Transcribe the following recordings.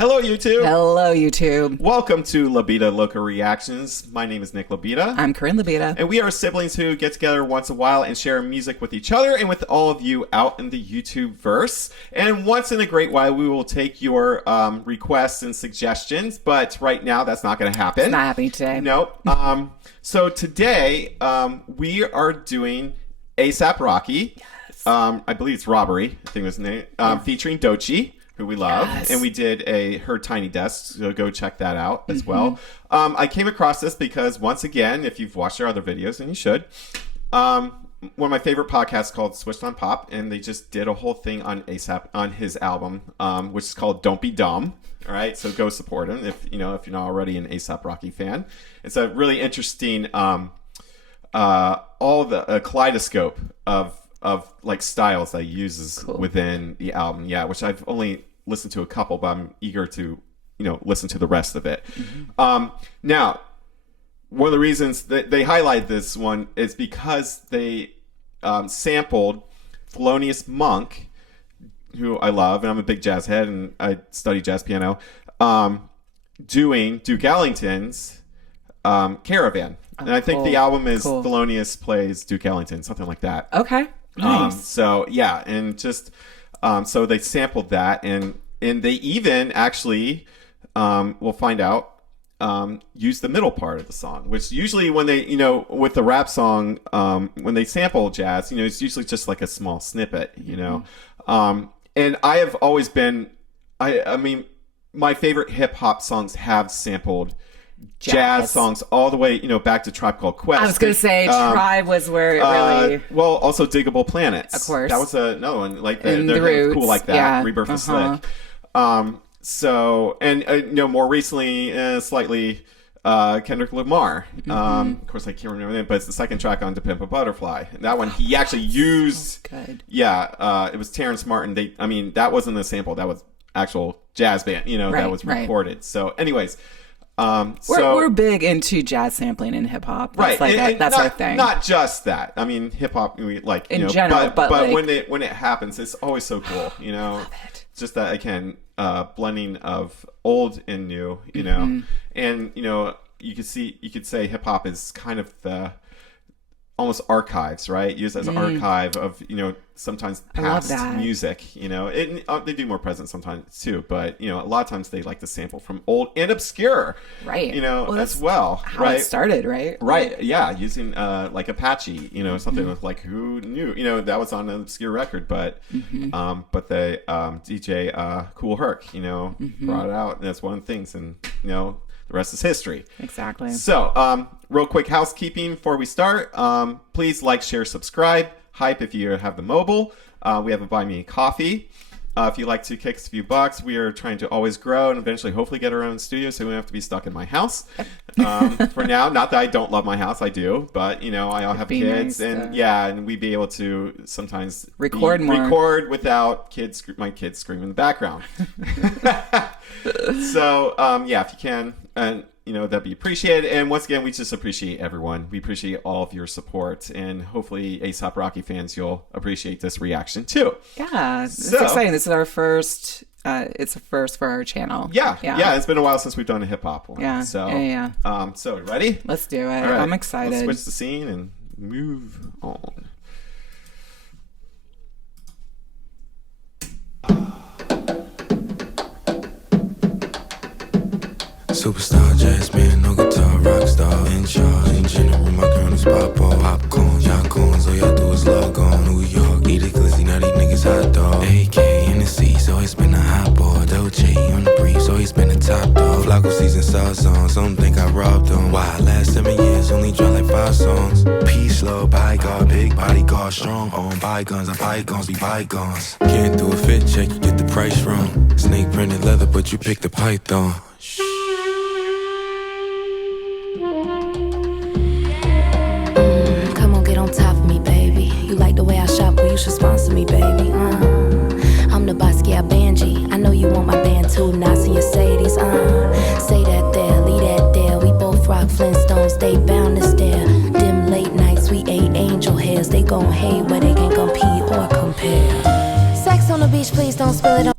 Hello, YouTube. Hello, YouTube. Welcome to Labita Loca Reactions. My name is Nick Labita. I'm Corinne Labita. And we are siblings who get together once in a while and share music with each other and with all of you out in the YouTube verse. And once in a great while, we will take your requests and suggestions. But right now, that's not going to happen. It's not happening today. Nope. So today, we are doing A$AP Rocky. Yes. I believe it's Robbery, I think was the name, featuring Doechii, who we love. Yes. And we did her Tiny Desk, so go check that out as well. I came across this because, once again, if you've watched our other videos, and you should, one of my favorite podcasts called Switched on Pop, and they just did a whole thing on A$AP, on his album, which is called Don't Be Dumb. All right, so go support him if you're not already an A$AP Rocky fan. It's a really interesting, all the kaleidoscope of like styles that he uses within the album. Yeah, which I've only listened to a couple, but I'm eager to listen to the rest of it. Now, one of the reasons that they highlight this one is because they sampled Thelonious Monk, who I love, and I'm a big jazz head, and I study jazz piano, doing Duke Ellington's Caravan. And I think the album is Thelonious Plays Duke Ellington, something like that. Okay. Nice. So yeah, and just so they sampled that, and they even actually we'll find out use the middle part of the song, which usually when they with the rap song when they sample jazz, it's usually just like a small snippet, and I have always been I mean my favorite hip hop songs have sampled jazz songs all the way, back to Tribe Called Quest. I was going to say Tribe was where it really... well, also Diggable Planets. Of course. That was another one. Like they're cool like that. Yeah. Rebirth of Slick. So, and more recently, slightly Kendrick Lamar. Of course, I can't remember it, but it's the second track on To Pimp a Butterfly. And that one he actually used... So good. Yeah, it was Terrence Martin. That wasn't a sample. That was actual jazz band, that was recorded. Right. So anyways... we're big into jazz sampling in hip hop. Right. That's our thing. Not just that. I mean, hip hop, in general, but like, when it happens, it's always so cool, I love it. Just that, again, blending of old and new, and, you could say hip hop is kind of the almost archives, right? Used as an archive of, sometimes past music, they do more present sometimes too, but, a lot of times they like to sample from old and obscure, right? As well, how it started, right? Right. Yeah. Using, like Apache, something with like, who knew, that was on an obscure record, but the, DJ, Kool Herc, brought it out, and that's one of the things, and, the rest is history. Exactly. So, real quick housekeeping before we start. Please like, share, subscribe. Hype if you have the mobile. We have a Buy Me a Coffee. If you'd like to kick us a few bucks, we are trying to always grow and eventually hopefully get our own studio so we don't have to be stuck in my house. For now, not that I don't love my house, I do, but I have kids, nice, and we'd be able to sometimes record without my kids screaming in the background. So if you can, and that'd be appreciated. And once again, we just appreciate everyone. We appreciate all of your support, and hopefully A$AP Rocky fans, you'll appreciate this reaction too. Yeah, it's exciting. This is our first. It's a first for our channel. Yeah. It's been a while since we've done a hip hop one. Yeah. So so ready? Let's do it. Right. I'm excited. Let's switch the scene and move on. Superstar, jazz man, no guitar, rock star, in charge, in general, my colonel's pop off. Popcorn, y'all coons, all y'all do is log on. New York, eat it glizzy, now these niggas hot dog. AK in the seats, always been a hot boy. Doechii on the briefs, always been a top dog. Flacco season sauce on, some think I robbed them. Why, last 7 years, only dropped like 5 songs. Peace, love, bodyguard, big bodyguard, strong on bygones, and bygones be bygones. Can't do a fit check, you get the price wrong. Snake printed leather, but you picked the python. Shh. You should sponsor me, baby. I'm the Basquiat Banji. I know you want my band too. Nazi Mercedes. Say that there, leave that there. We both rock Flintstones. They bound to stare. Dim late nights, we ain't angel hairs. They gon' hate where they can compete or compare. Sex on the beach, please don't spill it on.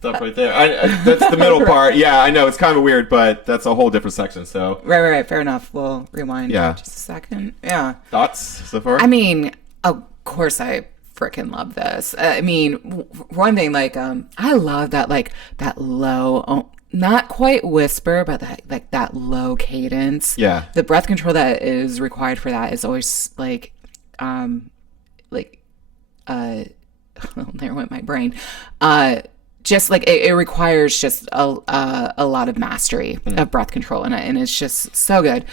The stop right there. That's the middle part. Yeah, I know it's kind of weird, but that's a whole different section. So right. Fair enough. We'll rewind. Yeah. Just a second. Yeah. Thoughts so far? I mean, of course, I freaking love this. I mean, one thing, like, I love that, like, that low, not quite whisper, but that low cadence. Yeah. The breath control that is required for that is always there went my brain. Just like it requires just a lot of mastery of breath control, and it's just so good.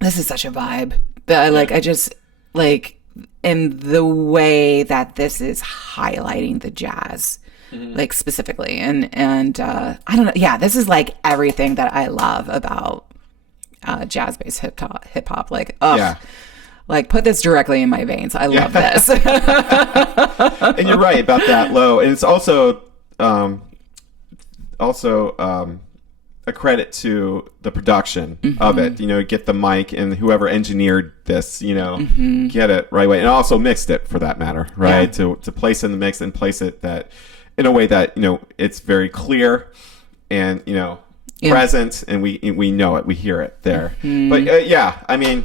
This is such a vibe that I just like, in the way that this is highlighting the jazz, like specifically, and I don't know. Yeah, this is like everything that I love about jazz-based hip hop. Like, like, put this directly in my veins. I love this. And you're right about that low. And it's also a credit to the production of it. You know, get the mic and whoever engineered this, you know, get it right way. And also mixed it, for that matter, right? To place in the mix and place it that in a way that, you know, it's very clear and, you know, present, and we know it. We hear it there. But I mean,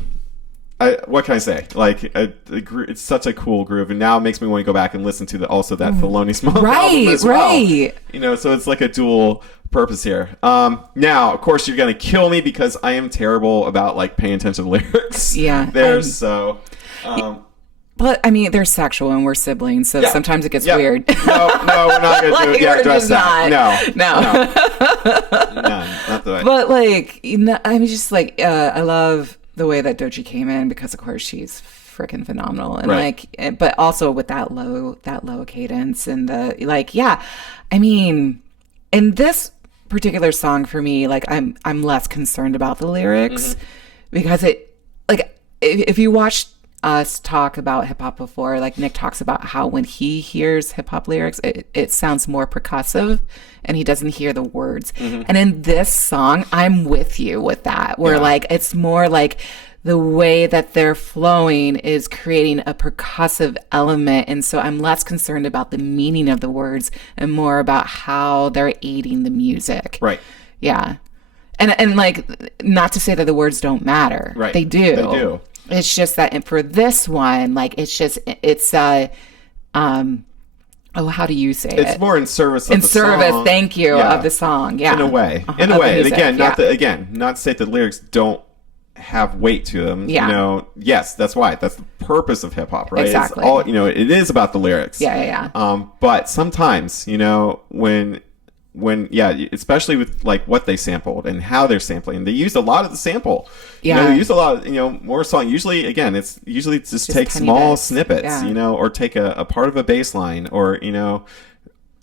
what can I say? Like, it's such a cool groove, and now it makes me want to go back and listen to that Thelonious Monk album as well. You know, so it's like a dual purpose here. Now, of course, you're gonna kill me because I am terrible about like paying attention to lyrics. So. But I mean, they're sexual and we're siblings, so sometimes it gets weird. No, we're not gonna do it. Yeah, address that. No, not the way. But like, you know, I mean, just like, I love the way that Doechii came in, because of course she's freaking phenomenal, and like, but also with that low cadence and the like. Yeah, I mean, in this particular song for me, like, I'm less concerned about the lyrics because it, like, if you watch us talk about hip hop before, like, Nick talks about how when he hears hip hop lyrics, it sounds more percussive and he doesn't hear the words. And in this song, I'm with you with that, where like, it's more like the way that they're flowing is creating a percussive element. And so I'm less concerned about the meaning of the words and more about how they're aiding the music. Right. Yeah. And like, not to say that the words don't matter. Right. They do. It's just that, and for this one, like, it's how do you say it? It's more in service of the song. Thank you, of the song. Yeah. In a way. And again, not to say that the lyrics don't have weight to them. Yeah. You know, yes, that's why. That's the purpose of hip hop, right? Exactly. It's all, you know, it is about the lyrics. Yeah. But sometimes, you know, when especially with like what they sampled and how they're sampling, they used a lot of the sample. You know, they used a lot of, you know, more song. Usually just take small snippets, you know, or take a part of a bass line, or, you know,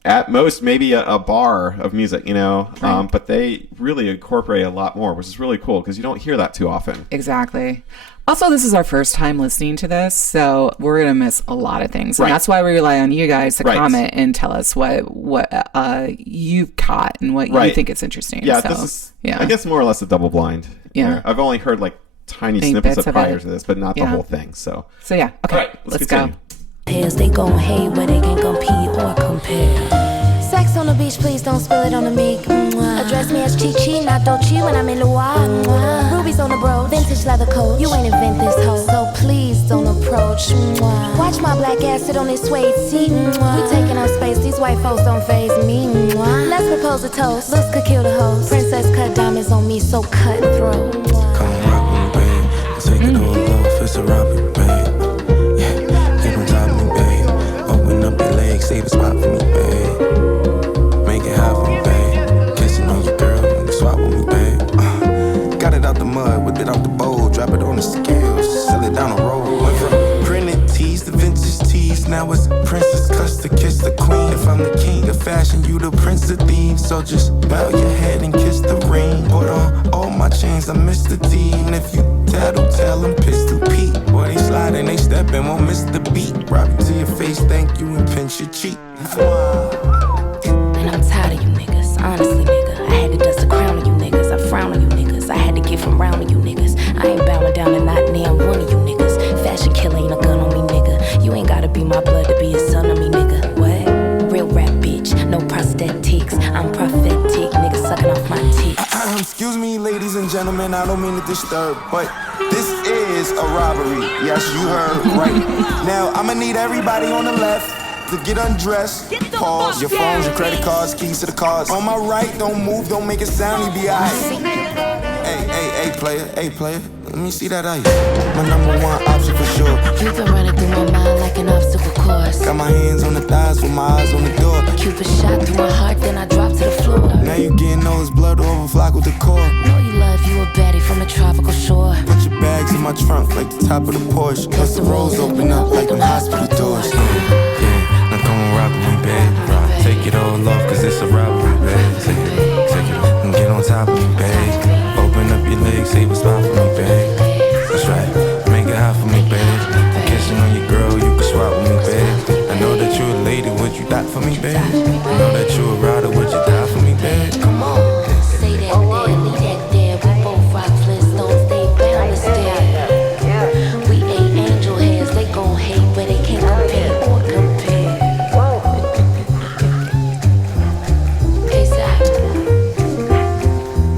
at most maybe a bar of music, you know. But they really incorporate a lot more, which is really cool because you don't hear that too often. Exactly. Also, this is our first time listening to this, so we're going to miss a lot of things. And that's why we rely on you guys to comment and tell us what you've caught and what you think is interesting. Yeah, so, this is, I guess, more or less a double blind. Yeah. I've only heard like tiny snippets of prior to this, but not the whole thing. So yeah, okay, right, let's go. They gon' hate where they can compete or compare. Sex on the beach, please don't spill it on the meek. Address me as Doechii, not Doechii when I'm in Loire. Rubies on the bro, vintage leather coat. You ain't invent this hoe, so please don't approach. Watch my black ass sit on this suede seat. We taking up space, these white folks don't faze me. Let's propose a toast, looks could kill the host. Princess cut diamonds on me, so cutthroat. Come on, rock with me, babe. Take it on low if it's a robbery, babe. Yeah, get on top of me, babe. Open up your legs, save a spot for me, babe. Mud, whip it out the bowl, drop it on the scales, sell it down the road. Went from printed tees to vintage tees, now it's princess cuts to kiss the queen. If I'm the king of fashion, you the prince of thieves, so just bow your head and kiss the ring. Put on all my chains, I'm Mr. T, and if you tattle, tell them Pistol Pete. Boy, they sliding, they stepping, won't miss the beat. Rock it to your face, thank you, and pinch your cheek. And I'm tired of you niggas, honestly, nigga. I had to dust the crown of you niggas, I frown on you niggas. I had to get from round to you niggas. I ain't bowing down to not near one of you niggas. Fashion killer ain't a gun on me, nigga. You ain't gotta be my blood to be a son of me, nigga. What? Real rap bitch, no I'm prophetic, nigga sucking off my teeth. Excuse me, ladies and gentlemen, I don't mean to disturb, but this is a robbery. Yes, you heard right. Now, I'ma need everybody on the left to get undressed. Pause your phones, your credit cards, keys to the cars. On my right, don't move, don't make a sound, you be alright. Hey, player, let me see that ice. My number one option for sure. You've been running through my mind like an obstacle course. Got my hands on the thighs with my eyes on the door. Cupid shot through my heart, then I dropped to the floor. Now you getting all this blood over flock with the cord. Know you love you a baddie from the tropical shore. Put your bags in my trunk like the top of the Porsche. Plus the roads open up like them hospital doors. Yeah, now come on, rock with me, babe. Take it all off, cause it's a robbery, babe. Take it, and get on top of me, babe. Open up your legs, save a spot for me, babe. That's right, make it hot for me, babe. I'm kissing on your girl, you can swap with me, babe. I know that you a lady, would you die for me, babe? I know that you a rider, would you die for me, babe? Come on. Say that there, leave that there. We both rock Flintstones, they bound to stare. We ain't angel hairs, they gon' hate, but they can't compare or compare. ASAP.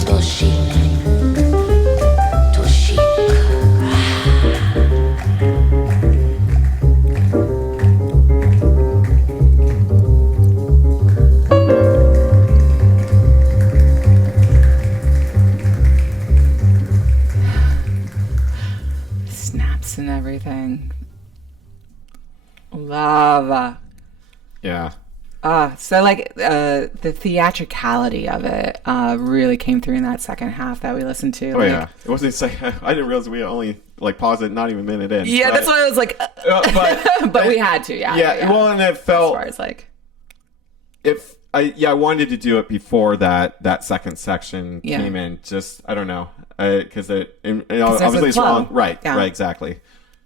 Doechii. Snaps and everything. Love. Yeah. So like the theatricality of it really came through in that second half that we listened to. Oh like, yeah. It wasn't like I didn't realize we only like paused it not even a minute in. Yeah, that's why I was like, but we had to. Yeah. Well, and it As felt far as like, I wanted to do it before that second section Yeah. came in. Just I don't know because obviously a it's flow. wrong. Right. Yeah. Right. Exactly.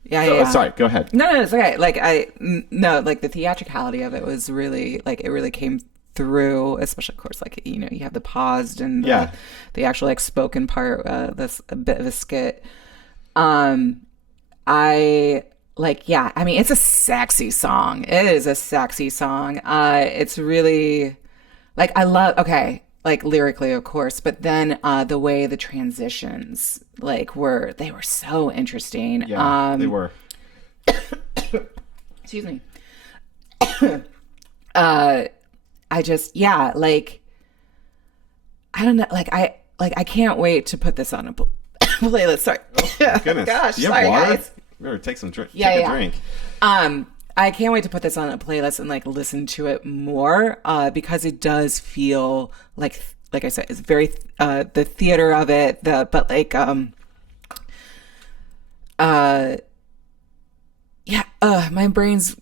yeah, So, yeah. Sorry. Go ahead. No, it's okay. Like like the theatricality of it was really like it really came through. Especially, of course, like you have the paused and Yeah. the actual like spoken part. That's a bit of a skit. I like yeah. I mean, it's a sexy song. It is a sexy song. It's really like I love. Okay. Like lyrically, of course, but then the way the transitions like were so interesting. Yeah. They were. Excuse me. I just like I don't know I can't wait to put this on a playlist. Sorry. Goodness. Gosh, Do you have sorry water? guys. Better take some drink. Yeah, take yeah. a drink. I can't wait to put this on a playlist and like listen to it more because it does feel like I said, it's very the theater of it. My brain's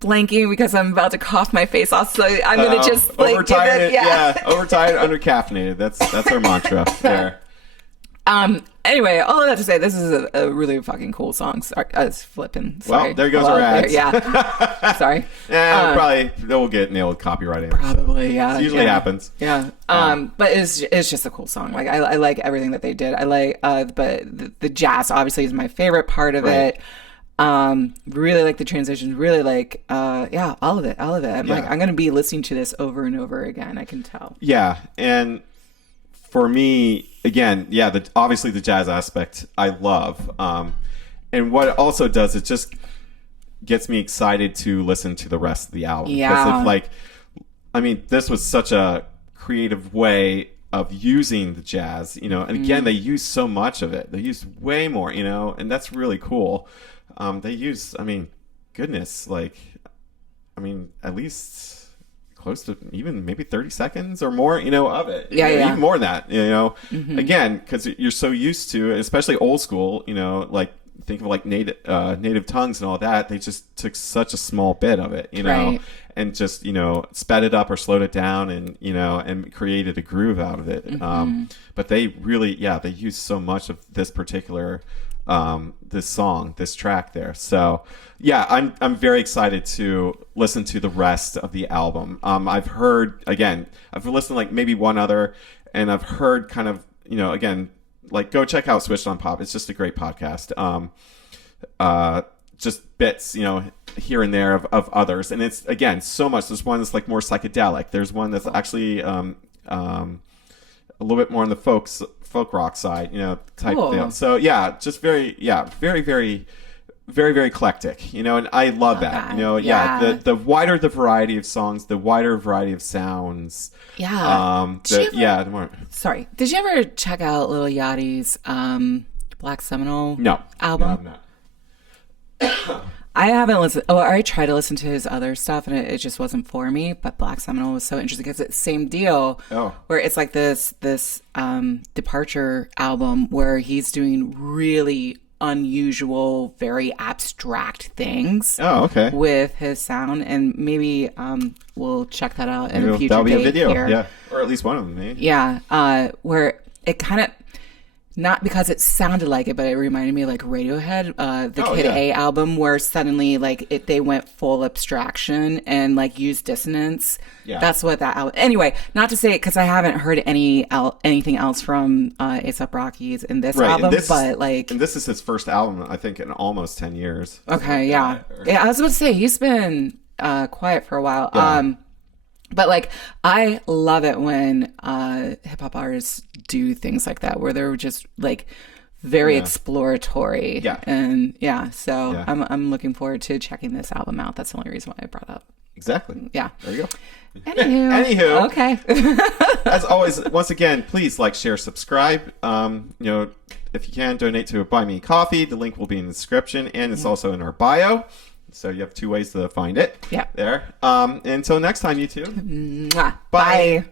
blanking because I'm about to cough my face off, so I'm gonna just like overtired. give it, Overtired, undercaffeinated. That's our mantra there. Anyway, all of that to say, this is a really fucking cool song. Sorry, I was flipping. Sorry. Well, there goes our ads. Yeah. Sorry. Probably we'll get nailed copyright. Probably, yeah. It usually happens. Yeah. But it's just a cool song. Like I like everything that they did. I like but the jazz obviously is my favorite part of it. Really like the transitions, really like all of it. I'm like I'm gonna be listening to this over and over again. I can tell. Yeah, and for me, again, obviously the jazz aspect I love. And what it also does, it just gets me excited to listen to the rest of the album. Yeah. Because this was such a creative way of using the jazz, and again, they use so much of it. They use way more, and that's really cool. They use, goodness, at least close to even maybe 30 seconds or more, of it. Yeah. Even more than that, Again, because you're so used to, especially old school, think of like native tongues and all that. They just took such a small bit of it, Right. and just, sped it up or slowed it down and, and created a groove out of it. But they really, they used so much of this particular this track there. So I'm very excited to listen to the rest of the album. I've listened like maybe one other, and I've heard kind of, again, like go check out Switched on Pop. It's just a great podcast. just bits, here and there of others. And it's, again, so much. There's one that's like more psychedelic. There's one that's actually a little bit more on the folk rock side, type deal. So yeah, just very, very, very, very, very eclectic, and I love that. The wider the variety of songs, the wider variety of sounds. Yeah. The more. Sorry. Did you ever check out Lil Yachty's Black Seminole album? No. I haven't listened. Oh, I tried to listen to his other stuff, and it just wasn't for me. But Black Seminole was so interesting because it's the same deal, where it's like this departure album where he's doing really unusual, very abstract things. Oh, okay. With his sound, and maybe we'll check that out in a future that'll be a video, here. or at least one of them, maybe. Yeah, where it kind of. Not because it sounded like it, but it reminded me of like Radiohead, the Kid A album, where suddenly they went full abstraction and like used dissonance. Yeah. That's what that album. Anyway, not to say it because I haven't heard anything else from A$AP Rocky's in this album, and this is his first album, I think, in almost 10 years. Okay, yeah. I was about to say he's been quiet for a while. Yeah. But like, I love it when hip hop artists do things like that, where they're just like very exploratory. Yeah. And so I'm looking forward to checking this album out. That's the only reason why I brought it up. Exactly. Yeah. There you go. Anywho. Okay. As always, once again, please like, share, subscribe. If you can, donate to Buy Me Coffee. The link will be in the description, and it's also in our bio. So you have 2 ways to find it. Yeah. There. Until next time, you two. Mwah. Bye. Bye.